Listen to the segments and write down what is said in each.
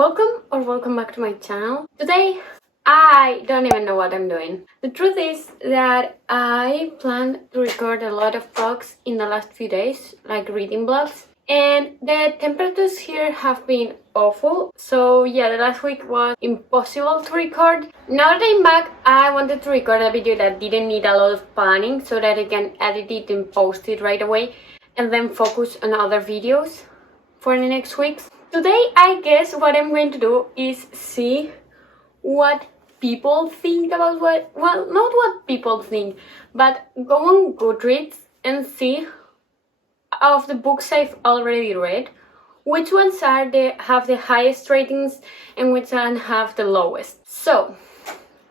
Welcome back to my channel. Today, I don't even know what I'm doing. The truth is that I planned to record a lot of vlogs in the last few days, like reading vlogs. And the temperatures here have been awful. So yeah, the last week was impossible to record. Now that I'm back, I wanted to record a video that didn't need a lot of planning so that I can edit it and post it right away and then focus on other videos for the next weeks. Today, I guess what I'm going to do is see what people think about well, not what people think, but go on Goodreads and see of the books I've already read, which ones have the highest ratings and which ones have the lowest. So,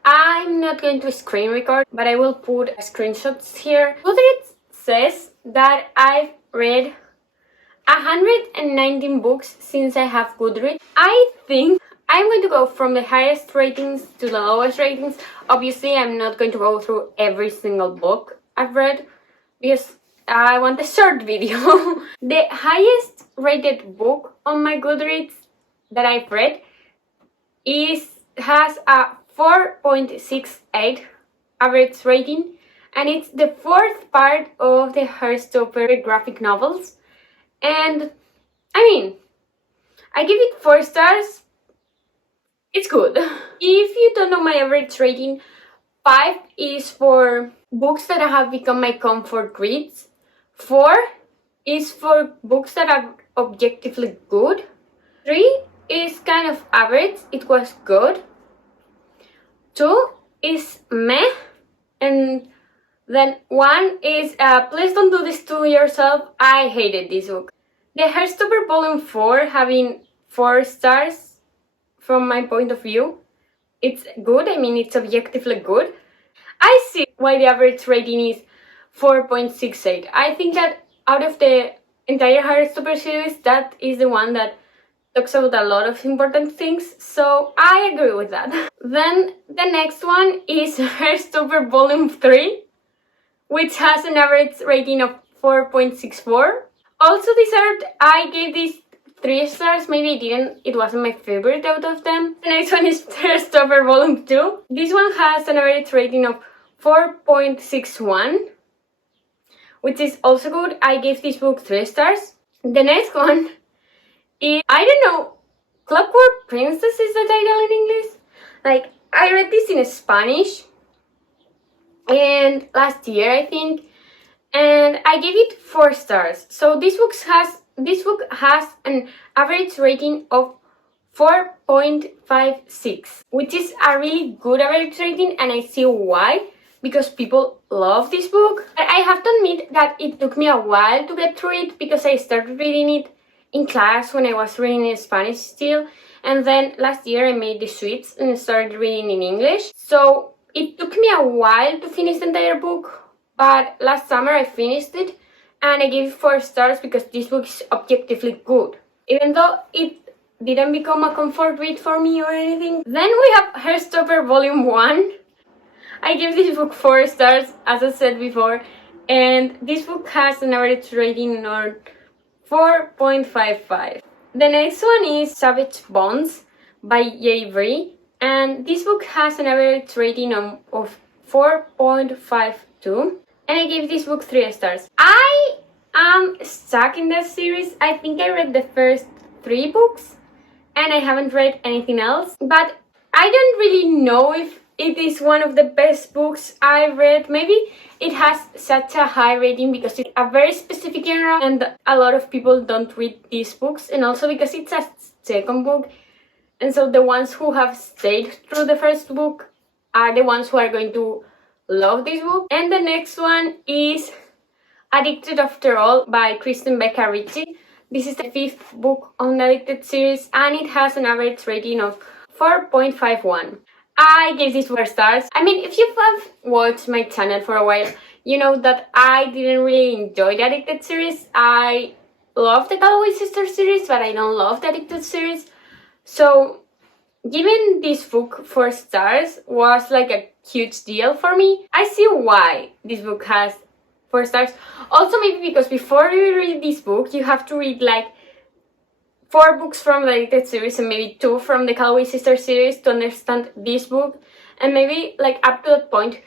I'm not going to screen record, but I will put screenshots here. Goodreads says that I've read 119 books since I have Goodreads. I think I'm going to go from the highest ratings to the lowest ratings. Obviously, I'm not going to go through every single book I've read because I want a short video. The highest rated book on my Goodreads that I've read has a 4.68 average rating, and it's the fourth part of the Heartstopper graphic novels. And I mean, I give it 4 stars. It's good. If you don't know my average rating, 5 is for books that have become my comfort reads. 4 is for books that are objectively good. 3 is kind of average, it was good. 2 is meh. And then 1 is, please don't do this to yourself, I hated this book. The Heartstopper Volume 4 having 4 stars from my point of view. It's good, I mean it's objectively good. I see why the average rating is 4.68. I think that out of the entire Heartstopper series, that is the one that talks about a lot of important things, so I agree with that. Then the next one is Heartstopper Volume 3, which has an average rating of 4.64. Also deserved, I gave this 3 stars, maybe I didn't, it wasn't my favorite out of them. The next one is Heartstopper Volume 2. This one has an average rating of 4.61, which is also good. I gave this book 3 stars. The next one is, I don't know, Clockwork Princess is the title in English. Like, I read this in Spanish and last year I think, and I gave it 4 stars. So this book has an average rating of 4.56, which is a really good average rating, and I see why, because people love this book. But I have to admit that it took me a while to get through it because I started reading it in class when I was reading in Spanish still, and then last year I made the switch and started reading in English. So it took me a while to finish the entire book, but last summer I finished it and I gave it 4 stars because this book is objectively good, even though it didn't become a comfort read for me or anything. Then we have Heartstopper Volume 1. I gave this book 4 stars, as I said before, and this book has an average rating of 4.55. The next one is Savage Bonds by J. And this book has an average rating of 4.52, and I gave this book 3 stars. I am stuck in that series. I think I read the first 3 books and I haven't read anything else, but I don't really know if it is one of the best books I read. Maybe it has such a high rating because it's a very specific genre and a lot of people don't read these books, and also because it's a second book. And so the ones who have stayed through the first book are the ones who are going to love this book. And the next one is Addicted After All by Kristen Becca Ritchie. This is the 5th book on the Addicted series, and it has an average rating of 4.51. I gave this 4 stars. I mean, if you have watched my channel for a while, you know that I didn't really enjoy the Addicted series. I love the Galloway Sisters series, but I don't love the Addicted series. So giving this book 4 stars was like a huge deal for me. I see why this book has 4 stars. Also maybe because before you read this book, you have to read like 4 books from the Dicted series and maybe 2 from the Calloway Sisters series to understand this book, and maybe like up to that point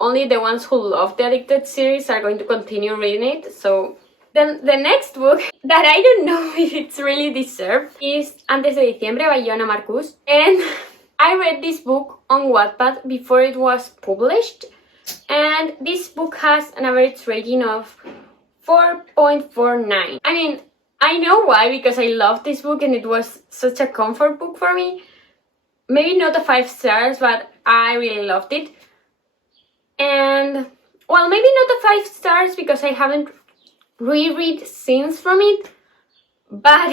only the ones who love the Addicted series are going to continue reading it. So then the next book that I don't know if it's really deserved is Antes de diciembre by Joanna Marcus, and I read this book on Wattpad before it was published, and this book has an average rating of 4.49. I mean, I know why, because I loved this book and it was such a comfort book for me. Maybe not a 5 stars, but I really loved it. And, well, maybe not a 5 stars because I haven't reread scenes from it. But,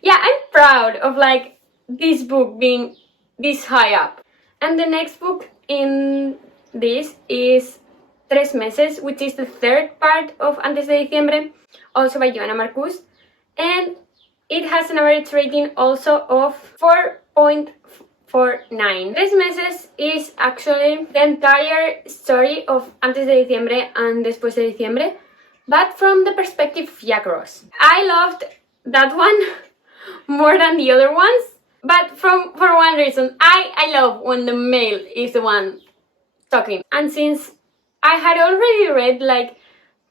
yeah, I'm proud of, like, this book being this high up. And the next book in this is Meses, which is the 3rd part of Antes de diciembre, also by Joanna Marcus. And it has an average rating also of 4.49. Meses is actually the entire story of Antes de diciembre and Después de diciembre, but from the perspective of Jack Ross. I loved that one more than the other ones, but for one reason. I love when the male is the one talking. And since I had already read like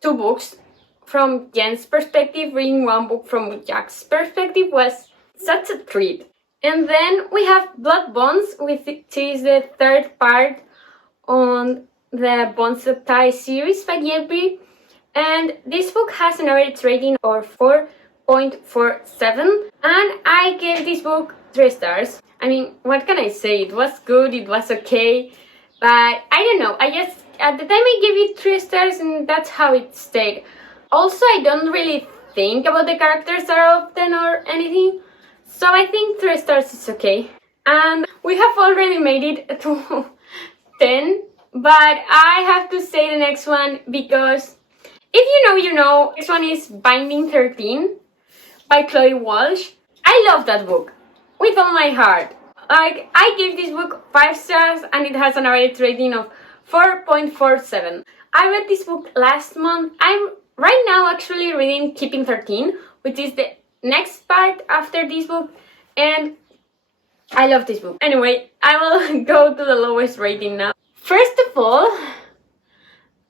2 books from Jen's perspective, reading 1 book from Jack's perspective was such a treat. And then we have Blood Bonds, which is the 3rd part on the Bonds That Tie series by Yelby. And this book has an average rating of 4.47, and I gave this book 3 stars. I mean, what can I say? It was good, it was okay, but I don't know. I just, at the time I gave it 3 stars and that's how it stayed. Also, I don't really think about the characters that often or anything, so I think 3 stars is okay. And we have already made it to 10, but I have to say the next one because if you know, you know. Next one is Binding 13 by Chloe Walsh. I love that book with all my heart. Like, I gave this book 5 stars and it has an average rating of 4.47. I read this book last month. I'm right now actually reading Keeping 13, which is the next part after this book, and I love this book. Anyway, I will go to the lowest rating now. First of all,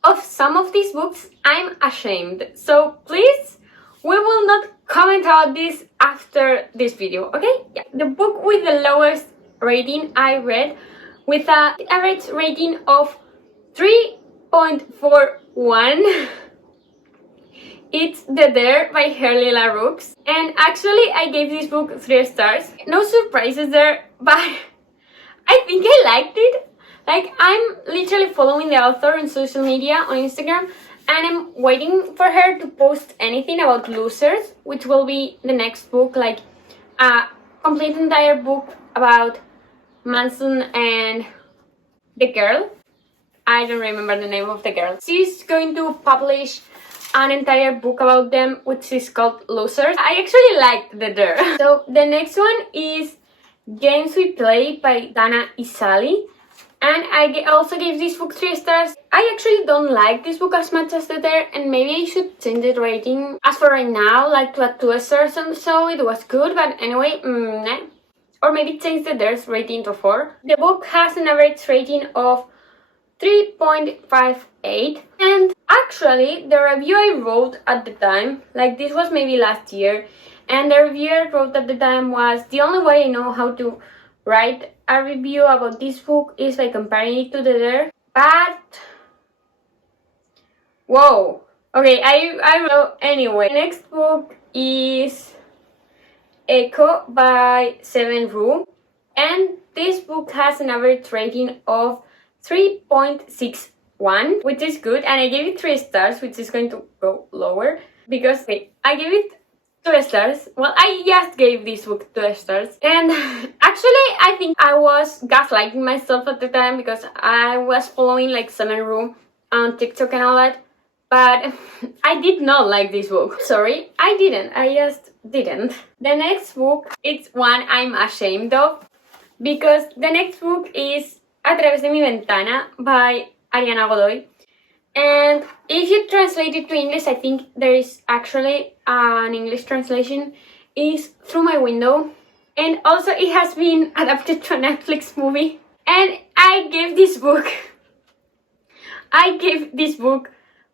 of some of these books, I'm ashamed. So please, we will not comment about this after this video, okay? Yeah. The book with the lowest rating I read, with an average rating of 3.41. It's The Dare by Herly LaRoux. And actually, I gave this book 3 stars. No surprises there, but I think I liked it. Like, I'm literally following the author on social media, on Instagram, and I'm waiting for her to post anything about Losers, which will be the next book, like a complete entire book about Manson and the girl. I don't remember the name of the girl. She's going to publish an entire book about them, which is called Losers. I actually liked The Dare. So the next one is Games We Play by Dana Isali. And I also gave this book 3 stars. I actually don't like this book as much as The Dare, and maybe I should change the rating. As for right now, like to a 2 stars and so, it was good, but anyway, nah. Or maybe change The Dare's rating to 4. The book has an average rating of 3.58, and actually the review I wrote at the time, like this was maybe last year, and the review I wrote at the time was, the only way I know how to write a review about this book is by comparing it to The Dare. But whoa, okay, I wrote anyway. The next book is Echo by Seven Rue, and this book has an average rating of 3.61, which is good, and I gave it 3 stars, which is going to go lower because I gave it 2 stars. Well, I just gave this book 2 stars, and actually I think I was gaslighting myself at the time because I was following like Seven Rue on TikTok and all that, but I did not like this book. Sorry, I didn't. I just didn't. The next book, it's one I'm ashamed of because the next book is A Través de mi Ventana by Ariana Godoy. And if you translate it to English, I think there is actually an English translation, is Through My Window. And also it has been adapted to a Netflix movie. And I gave this book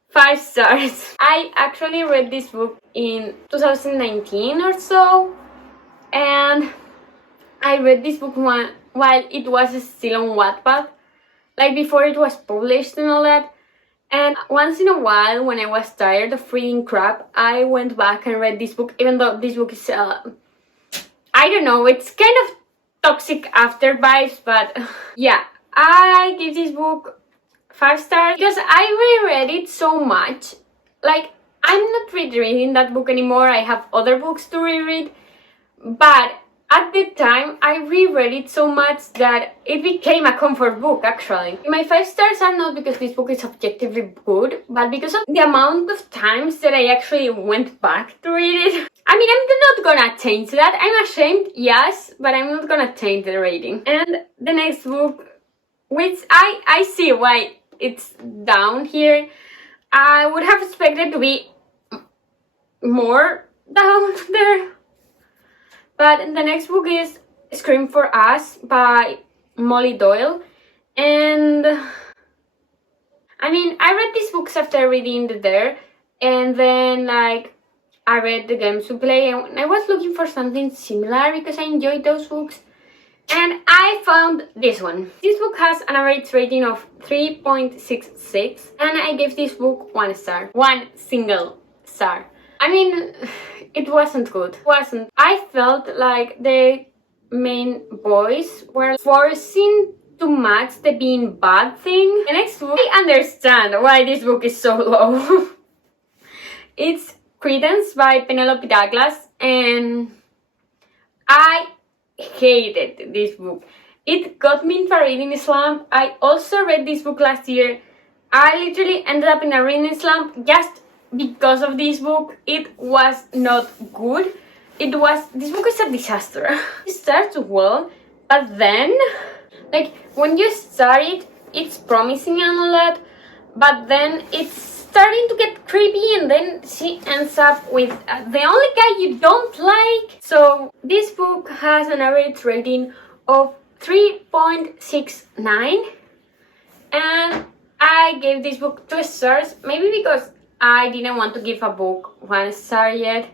5 stars. I actually read this book in 2019 or so. And I read this book while it was still on Wattpad, like before it was published and all that. And once in a while, when I was tired of reading crap, I went back and read this book, even though this book is, I don't know, it's kind of toxic after vibes, but yeah, I give this book 5 stars because I reread it so much. Like, I'm not rereading that book anymore, I have other books to reread, but at the time, I reread it so much that it became a comfort book, actually. My 5 stars are not because this book is objectively good, but because of the amount of times that I actually went back to read it. I mean, I'm not gonna change that. I'm ashamed, yes, but I'm not gonna change the rating. And the next book, which I see why it's down here, I would have expected to be more down there. But the next book is Scream for Us by Molly Doyle. And I mean, I read these books after reading The Dare, and then like I read The Games We Play, and I was looking for something similar because I enjoyed those books. And I found this one. This book has an average rating of 3.66, and I gave this book 1 star. 1 single star. I mean, it wasn't good. It wasn't. I felt like the main boys were forcing to match the being bad thing. The next book, I understand why this book is so low. It's Credence by Penelope Douglas, and I hated this book. It got me into a reading slump. I also read this book last year. I literally ended up in a reading slump just because of this book. It was not good. This book is a disaster. It starts well, but then, like, when you start it, it's promising and all that, but then it's starting to get creepy, and then she ends up with the only guy you don't like. So this book has an average rating of 3.69, and I gave this book 2 stars, maybe because I didn't want to give a book 1 star yet.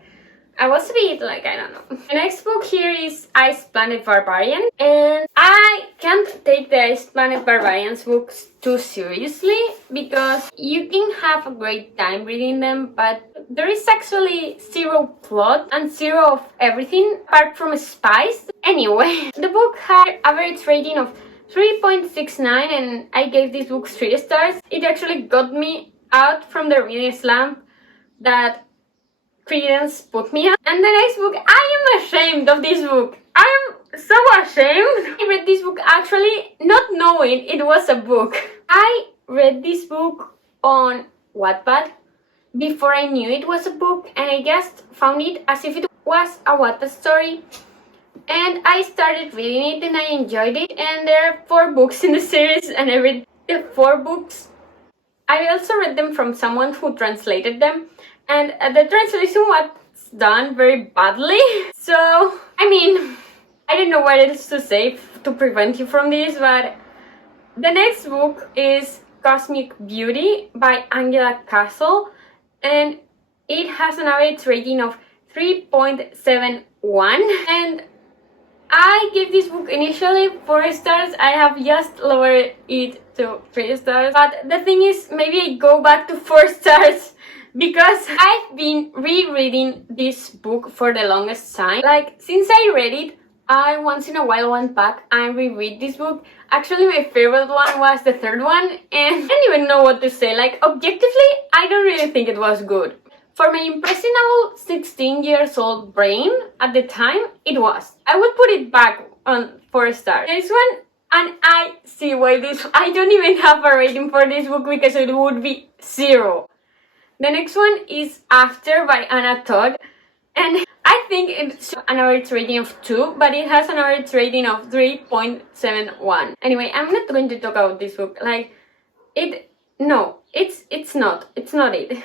I was a bit like, I don't know. The next book here is Ice Planet Barbarian, and I can't take the Ice Planet Barbarians books too seriously because you can have a great time reading them, but there is actually 0 plot and 0 of everything apart from spice. Anyway, the book had an average rating of 3.69, and I gave this book 3 stars. It actually got me out from the reading slump that Credence put me on. And the next book, I am ashamed of this book. I am so ashamed. I read this book actually not knowing it was a book. I read this book on Wattpad before I knew it was a book, and I just found it as if it was a Wattpad story. And I started reading it and I enjoyed it. And there are 4 books in the series, and I read the 4 books. I also read them from someone who translated them, and the translation was done very badly. So, I mean, I don't know what else to say to prevent you from this, but the next book is Cosmic Beauty by Angela Castle, and it has an average rating of 3.71, and I gave this book initially 4 stars. I have just lowered it to 3 stars, but the thing is, maybe I go back to 4 stars because I've been rereading this book for the longest time. Like, since I read it, I once in a while went back and reread this book. Actually, my favorite one was the 3rd one, and I don't even know what to say. Like, objectively, I don't really think it was good. For my impressionable 16-year-old brain at the time, it was. I would put it back on 4 stars. This one, and I see why I don't even have a rating for this book because it would be 0. The next one is After by Anna Todd, and I think it's an average rating of 2, but it has an average rating of 3.71. Anyway, I'm not going to talk about this book. Like, it no, it's not it.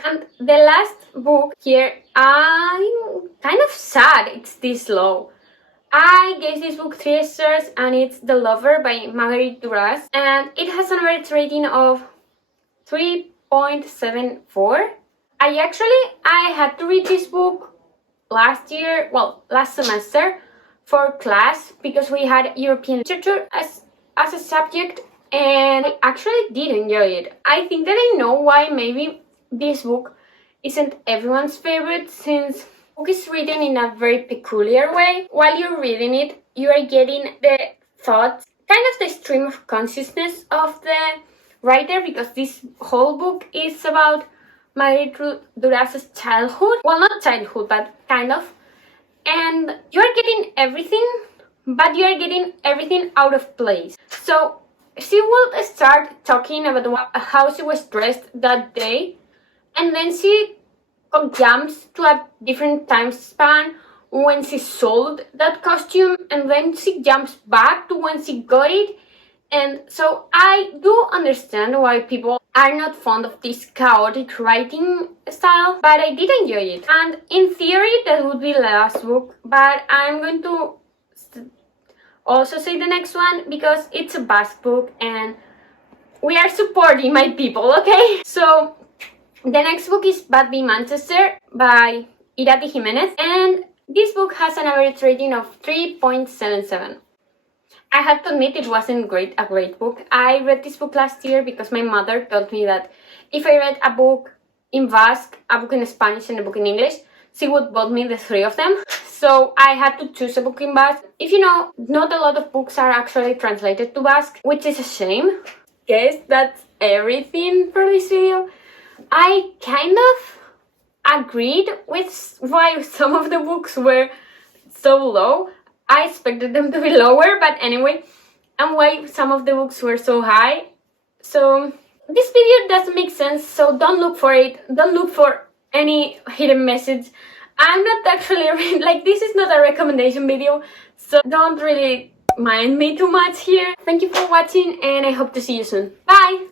And the last book here, I'm kind of sad it's this low. I gave this book 3 stars, and it's The Lover by Marguerite Duras, and it has an average rating of 3.74. I had to read this book last semester for class because we had European literature as a subject, and I actually did enjoy it. I think that I know why maybe this book isn't everyone's favorite, since the book is written in a very peculiar way. While you're reading it, you are getting the thoughts, kind of the stream of consciousness of the writer, because this whole book is about Marguerite Duras' childhood. Well, not childhood, but kind of. And you're getting everything, but you're getting everything out of place. So she will start talking about how she was dressed that day, and then she jumps to a different time span when she sold that costume, and then she jumps back to when she got it. And so I do understand why people are not fond of this chaotic writing style, but I did enjoy it. And in theory, that would be the last book, but I'm going to also say the next one because it's a Basque book and we are supporting my people, okay? So the next book is Bad B Manchester by Irati Jimenez, and this book has an average rating of 3.77. I have to admit it wasn't a great book. I read this book last year because my mother told me that if I read a book in Basque, a book in Spanish, and a book in English, she would bought me the 3 of them. So I had to choose a book in Basque. If you know, not a lot of books are actually translated to Basque, which is a shame. Guess that's everything for this video. I kind of agreed with why some of the books were so low. I expected them to be lower, but anyway, and why some of the books were so high. So this video doesn't make sense, so don't look for it. Don't look for any hidden message. I'm not actually this is not a recommendation video, so don't really mind me too much here. Thank you for watching, and I hope to see you soon. Bye!